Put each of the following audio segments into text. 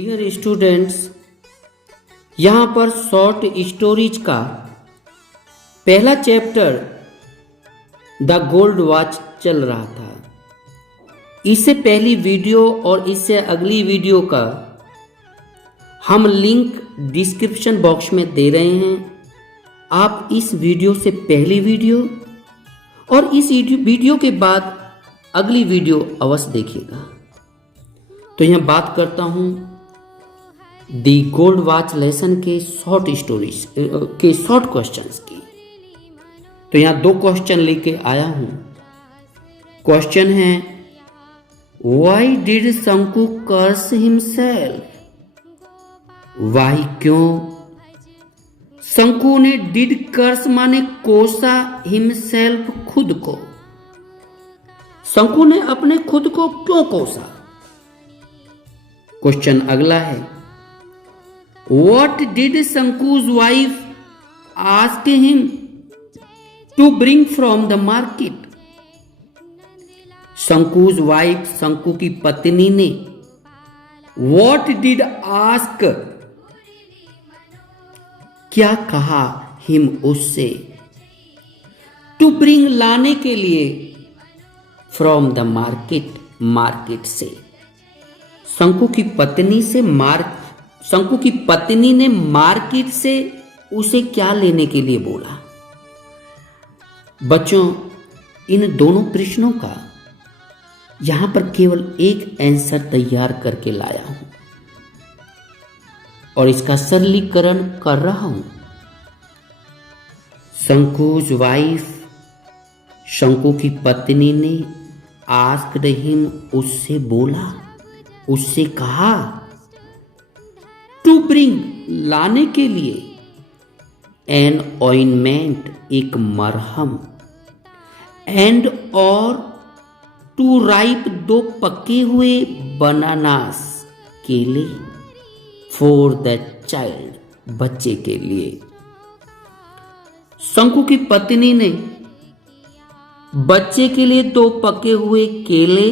Dear students, यहाँ पर short stories का पहला चैप्टर द गोल्ड वॉच चल रहा था। इससे पहली वीडियो और इससे अगली वीडियो का हम लिंक डिस्क्रिप्शन बॉक्स में दे रहे हैं। आप इस वीडियो से पहली वीडियो और इस वीडियो के बाद अगली वीडियो अवश्य देखिएगा। तो यहाँ बात करता हूँ दी गोल्ड वॉच लेसन के शॉर्ट स्टोरीज के शॉर्ट क्वेश्चंस की। तो यहाँ दो क्वेश्चन लेके आया हूँ। क्वेश्चन है, वाई डिड शंकु कर्स हिमसेल्फ? वाई क्यों? शंकु ने डिड कर्स माने कोसा हिमसेल्फ खुद को। शंकु ने अपने खुद को क्यों कोसा? क्वेश्चन अगला है, what did Shanku's wife ask him to bring from the market? Shanku's wife Shanku की पत्नी ने व्हाट डिड आस्क क्या कहा हिम उससे, टू ब्रिंग लाने के लिए, फ्रॉम द मार्केट मार्केट से। शंकु की पत्नी ने मार्केट से उसे क्या लेने के लिए बोला? बच्चों, इन दोनों प्रश्नों का यहां पर केवल एक आंसर तैयार करके लाया हूं और इसका सरलीकरण कर रहा हूं। शंकु's वाइफ शंकु की पत्नी ने आस्क्ड हिम उससे बोला, उससे कहा, टू ब्रिंग लाने के लिए, एन ऑइनमेंट एक मरहम, एंड और टू राइप दो पके हुए बनानास केले, फॉर द चाइल्ड बच्चे के लिए। शंकु की पत्नी ने बच्चे के लिए दो पके हुए केले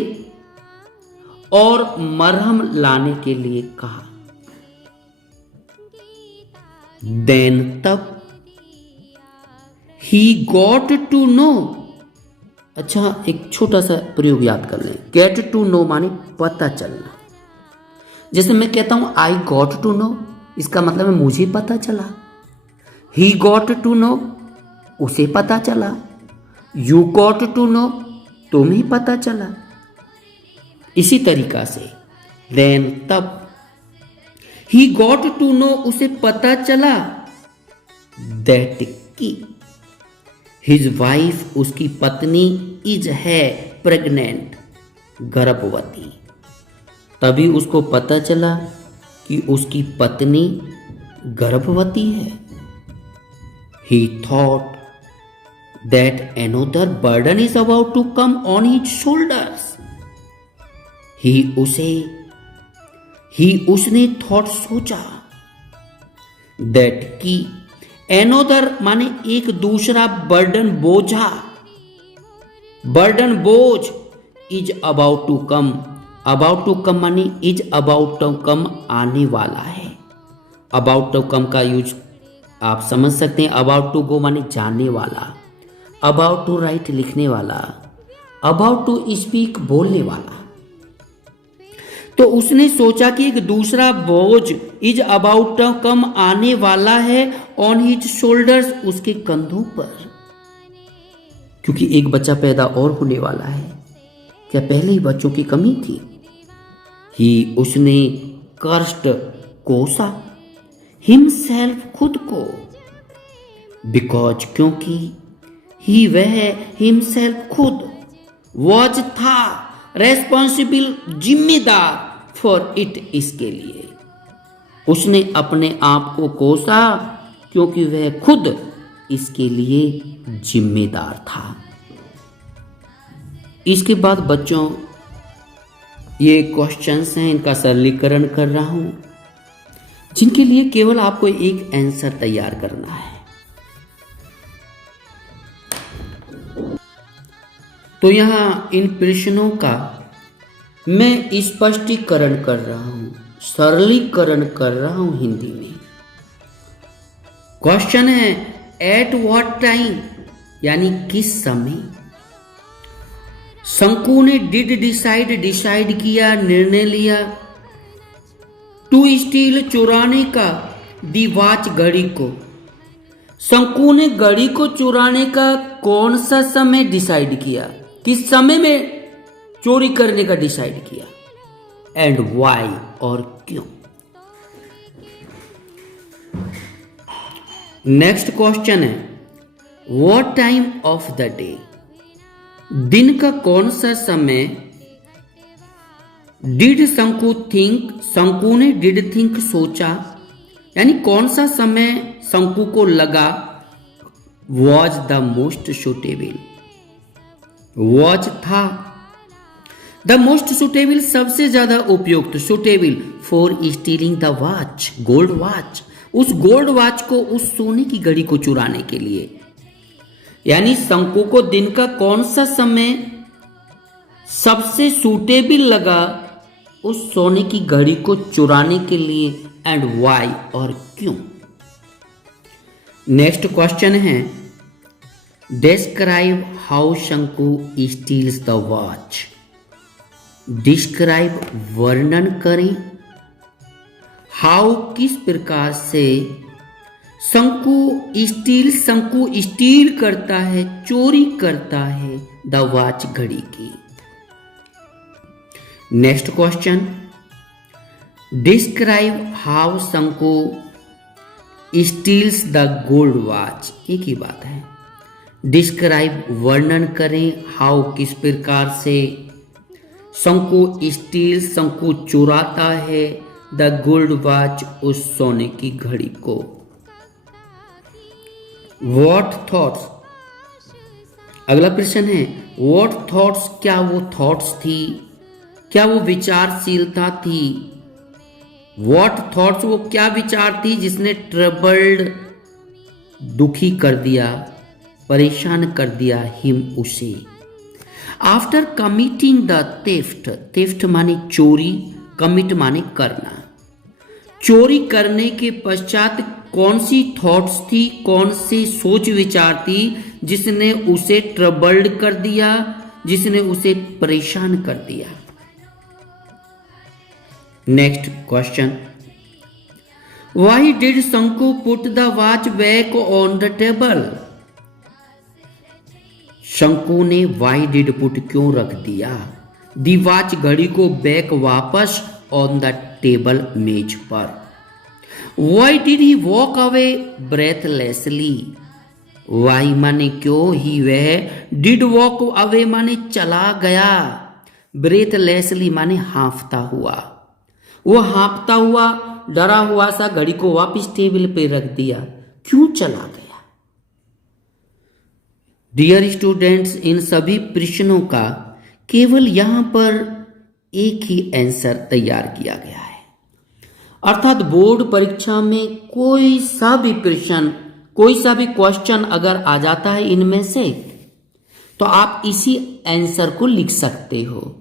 और मरहम लाने के लिए कहा। देन तब ही गॉट टू नो। अच्छा, एक छोटा सा प्रयोग याद कर लें। गेट टू नो माने पता चलना। जैसे मैं कहता हूं आई गॉट टू नो, इसका मतलब है मुझे पता चला। ही गॉट टू नो, उसे पता चला। यू गॉट टू नो, तुम्हें पता चला। इसी तरीका से देन तब ही गॉट टू नो, उसे पता चला, दैट की हिज वाइफ उसकी पत्नी इज है प्रेग्नेंट गर्भवती। तभी उसको पता चला कि उसकी पत्नी गर्भवती है। He thought that another burden is about to come on his shoulders. उसने थॉट सोचा, दैट की एनोदर माने एक दूसरा बर्डन बोझा, बर्डन बोझ, is about to come, about to come माने इज अबाउट टू कम आने वाला है। अबाउट टू कम का यूज आप समझ सकते हैं। अबाउट टू गो माने जाने वाला, अबाउट टू राइट लिखने वाला, अबाउट टू स्पीक बोलने वाला। तो उसने सोचा कि एक दूसरा बोझ इज अबाउट टू कम आने वाला है ऑन हिज शोल्डर्स, उसके कंधों पर, क्योंकि एक बच्चा पैदा और होने वाला है। क्या पहले ही बच्चों की कमी थी? उसने कर्स्ट कोसा हिमसेल्फ खुद को, बिकॉज क्योंकि वह हिमसेल्फ खुद वॉज था रेस्पॉन्सिबल जिम्मेदार फॉर इट, इसके लिए उसने अपने आप को कोसा क्योंकि वह खुद इसके लिए जिम्मेदार था। इसके बाद बच्चों ये क्वेश्चंस हैं, इनका सरलीकरण कर रहा हूं, जिनके लिए केवल आपको एक आंसर तैयार करना है। तो यहां इन प्रश्नों का मैं स्पष्टीकरण कर रहा हूं। सरलीकरण कर रहा हूं हिंदी में। क्वेश्चन है एट व्हाट टाइम, यानी किस समय। शंकु ने डिड डिसाइड किया, निर्णय लिया। टू स्टील चुराने का, दी वॉच घड़ी को। शंकु ने घड़ी को चुराने का कौन सा समय डिसाइड किया, किस समय में चोरी करने का डिसाइड किया, एंड वाई और क्यों। नेक्स्ट क्वेश्चन है what time of the day, दिन का कौन सा समय। डिड शंकु थिंक, शंकु ने डिड थिंक सोचा, यानी कौन सा समय शंकु को लगा was the most suitable, watch था द मोस्ट सुटेबल सबसे ज्यादा उपयुक्त, suitable for stealing the watch, gold watch, उस गोल्ड वॉच को, उस सोने की घड़ी को चुराने के लिए। यानी शंकु को दिन का कौन सा समय सबसे सूटेबल लगा उस सोने की घड़ी को चुराने के लिए, एंड वाई और क्यों। नेक्स्ट क्वेश्चन है डिस्क्राइब हाउ शंकु स्टील्स द वॉच। डिस्क्राइब वर्णन करें, हाउ किस प्रकार से, शंकु स्टील करता है, चोरी करता है द वॉच घड़ी की। नेक्स्ट क्वेश्चन डिस्क्राइब हाउ शंकु स्टील्स द गोल्ड वॉच, एक ही बात है। डिस्क्राइब वर्णन करें, हाउ किस प्रकार से, शंकु चुराता है द गोल्ड वॉच उस सोने की घड़ी को। व्हाट थॉट्स, अगला प्रश्न है व्हाट थॉट्स, क्या वो थॉट्स थी, क्या वो विचारशीलता थी। व्हाट थॉट्स, वो क्या विचार थी जिसने ट्रबल्ड, दुखी कर दिया, परेशान कर दिया हिम उसे। आफ्टर कमिटिंग द थेफ्ट माने चोरी, कमिट माने करना। चोरी करने के पश्चात कौन सी थॉट्स थी, कौन से सोच विचार थी जिसने उसे ट्रबल्ड कर दिया, जिसने उसे परेशान कर दिया। नेक्स्ट क्वेश्चन वाई डिड शंकु put the watch back on the table. शंकु ने वाई डिड पुट क्यों रख दिया दी वॉच घड़ी को बैक वापस ऑन द टेबल मेज पर। Why did he walk away breathlessly. Why माने क्यों, ही वह, डिड वॉक अवे माने चला गया, ब्रेथलेसली माने हांफता हुआ। वो हांफता हुआ, डरा हुआ सा घड़ी को वापस टेबल पे रख दिया, क्यों चला गया। डियर स्टूडेंट्स, इन सभी प्रश्नों का केवल यहां पर एक ही आंसर तैयार किया गया है। अर्थात बोर्ड परीक्षा में कोई सा भी प्रश्न, कोई सा भी क्वेश्चन अगर आ जाता है इनमें से, तो आप इसी आंसर को लिख सकते हो।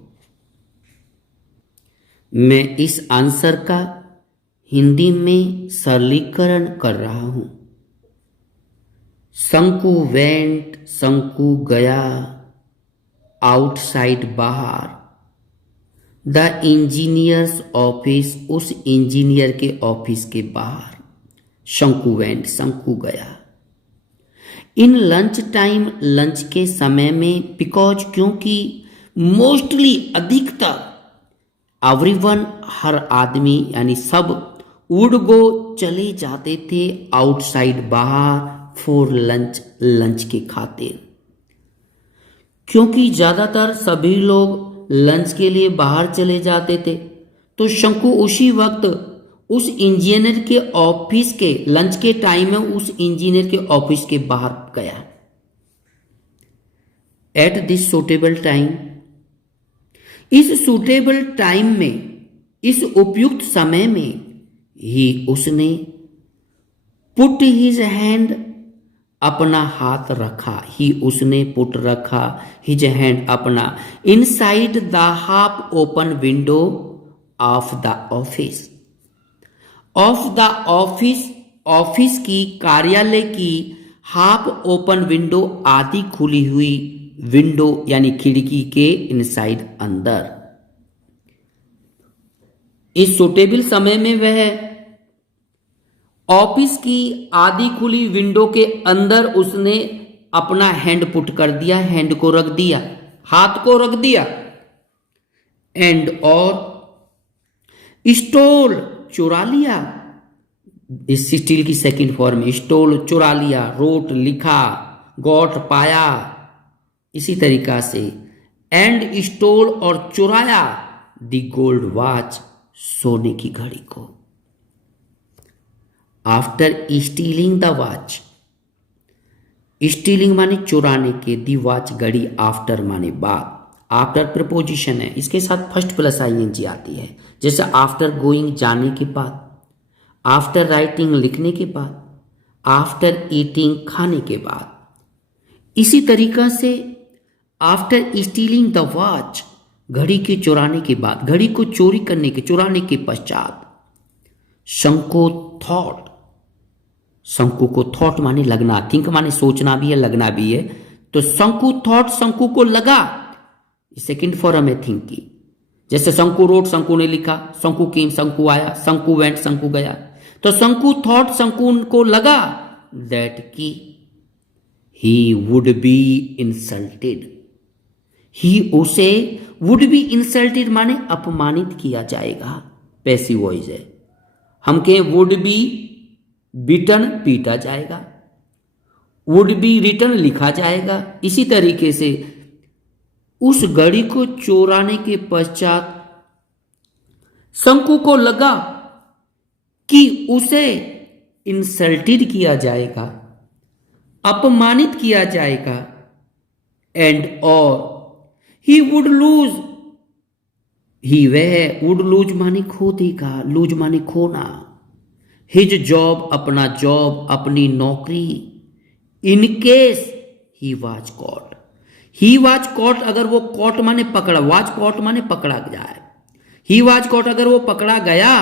मैं इस आंसर का हिंदी में सरलीकरण कर रहा हूं। शंकु वेंट, शंकु गया, आउटसाइड बाहर, द इंजीनियर्स ऑफिस, उस इंजीनियर के ऑफिस के बाहर। शंकु वेंट, शंकु गया। इन लंच टाइम, लंच के समय में, बिकॉज क्योंकि, मोस्टली अधिकतर, एवरीवन हर आदमी यानी सब, वुड गो चले जाते थे, आउटसाइड बाहर, फॉर लंच, लंच के खातिर। क्योंकि ज्यादातर सभी लोग लंच के लिए बाहर चले जाते थे, तो शंकु उसी वक्त उस इंजीनियर के ऑफिस के, लंच के टाइम में उस इंजीनियर के ऑफिस के बाहर गया। एट दिस सुटेबल टाइम, इस सुटेबल टाइम में, इस उपयुक्त समय में, ही उसने पुट हिज हैंड, अपना हाथ रखा, ही उसने पुट रखा, हिज हैंड अपना, inside the half open window, of the office. Of the office, office की, कार्यालय की, हाफ ओपन विंडो, आधी खुली हुई विंडो यानी खिड़की के इनसाइड, अंदर। इस सुटेबल समय में वह ऑफिस की आधी खुली विंडो के अंदर उसने अपना हैंड पुट कर दिया, हैंड को रख दिया, हाथ को रख दिया। एंड और स्टोल, चुरा लिया। इस स्टील की सेकंड फॉर्म में स्टोल, चुरा लिया, रोट, लिखा, गॉट, पाया, इसी तरीका से। एंड स्टोल, और चुराया, द गोल्ड वॉच, सोने की घड़ी को। After stealing the watch, stealing माने चुराने के, दी वॉच घड़ी, आफ्टर माने बाद। आफ्टर प्रपोजिशन है, इसके साथ फर्स्ट प्लस आईएनजी आती है, जैसे आफ्टर गोइंग, जाने के बाद, आफ्टर राइटिंग, लिखने के बाद, आफ्टर ईटिंग, खाने के बाद। इसी तरीका से आफ्टर स्टीलिंग द वॉच, घड़ी के चुराने के बाद, घड़ी को चोरी करने के, चुराने के पश्चात। शंको थॉट, शंकु को थॉट माने लगना, थिंक माने सोचना भी है, लगना भी है, तो शंकु थॉट, शंकु को लगा, सेकेंड फॉर्म है थिंक की। जैसे शंकु रोट, शंकु ने लिखा, शंकु केम, शंकु आया, शंकु वेंट, शंकु गया। तो शंकु थॉट, शंकु को लगा दैट की ही वुड बी इंसल्टेड, ही उसे, वुड बी इंसल्टेड माने अपमानित किया जाएगा, पैसिव वॉइस है। हम कहें वुड बी बीटन, पीटा जाएगा, वुड बी रिटन, लिखा जाएगा। इसी तरीके से उस घड़ी को चोराने के पश्चात शंकु को लगा कि उसे इंसल्टेड किया जाएगा, अपमानित किया जाएगा। एंड और ही वुड लूज, ही वह, वुड लूज माने खो देगा, लूज माने खोना, हिज जॉब, अपना जॉब, अपनी नौकरी, in case he was cot, he was cot, अगर वो कॉट माने पकड़ा, वाज कॉट माने पकड़ा जाए, ही वाज कॉट अगर वो पकड़ा गया,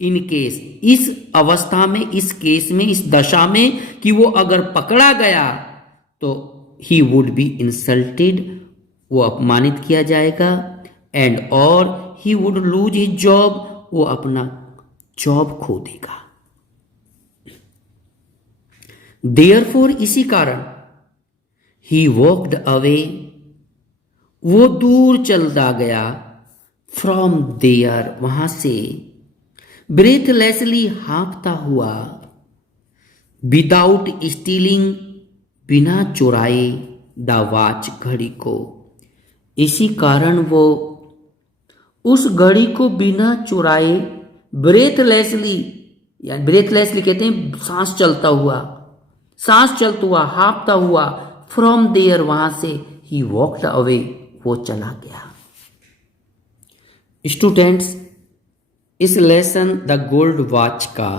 इन केस, इस अवस्था में, इस केस में, इस दशा में कि वो अगर पकड़ा गया तो ही वुड बी इंसल्टेड, वो अपमानित किया जाएगा। एंड और he would lose his job, वो अपना जॉब खो देगा। देयरफॉर, इसी कारण, ही वॉक्ड अवे, वो दूर चलता गया, फ्रॉम देयर, वहां से, ब्रेथलेसली, हाँफता हुआ, विदाउट स्टीलिंग, बिना चुराए, द वॉच, घड़ी को। इसी कारण वो उस घड़ी को बिना चुराए, ब्रेथलेसली, या ब्रेथलेसली कहते हैं सांस चलता हुआ, सांस चलता हुआ, हाँफता हुआ, फ्रॉम देयर, वहां से, ही वॉक्ड अवे, वो चला गया। स्टूडेंट्स, इस लेसन द गोल्ड वॉच का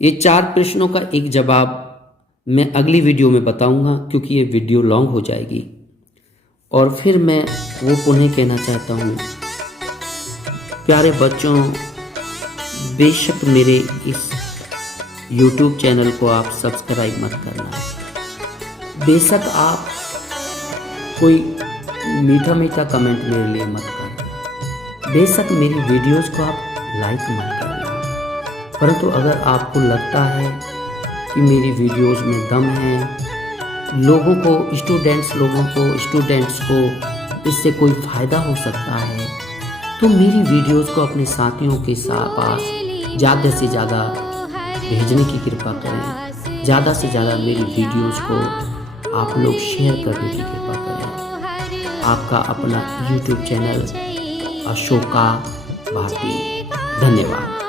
ये 4 प्रश्नों का एक जवाब मैं अगली वीडियो में बताऊंगा, क्योंकि ये वीडियो लॉन्ग हो जाएगी। और फिर मैं वो पुनः कहना चाहता हूँ, प्यारे बच्चों, बेशक मेरे इस YouTube चैनल को आप सब्सक्राइब मत करना, बेशक आप कोई मीठा मीठा कमेंट मेरे लिए मत करना, बेशक मेरी वीडियोस को आप लाइक मत करना, परंतु अगर आपको लगता है कि मेरी वीडियोस में दम है, लोगों को, स्टूडेंट्स को इससे कोई फ़ायदा हो सकता है, तो मेरी वीडियोस को अपने साथियों के पास ज़्यादा से ज़्यादा भेजने की कृपा करें, ज़्यादा से ज़्यादा मेरी वीडियोस को आप लोग शेयर करने की कृपा करें। आपका अपना YouTube चैनल अशोका भारती। धन्यवाद।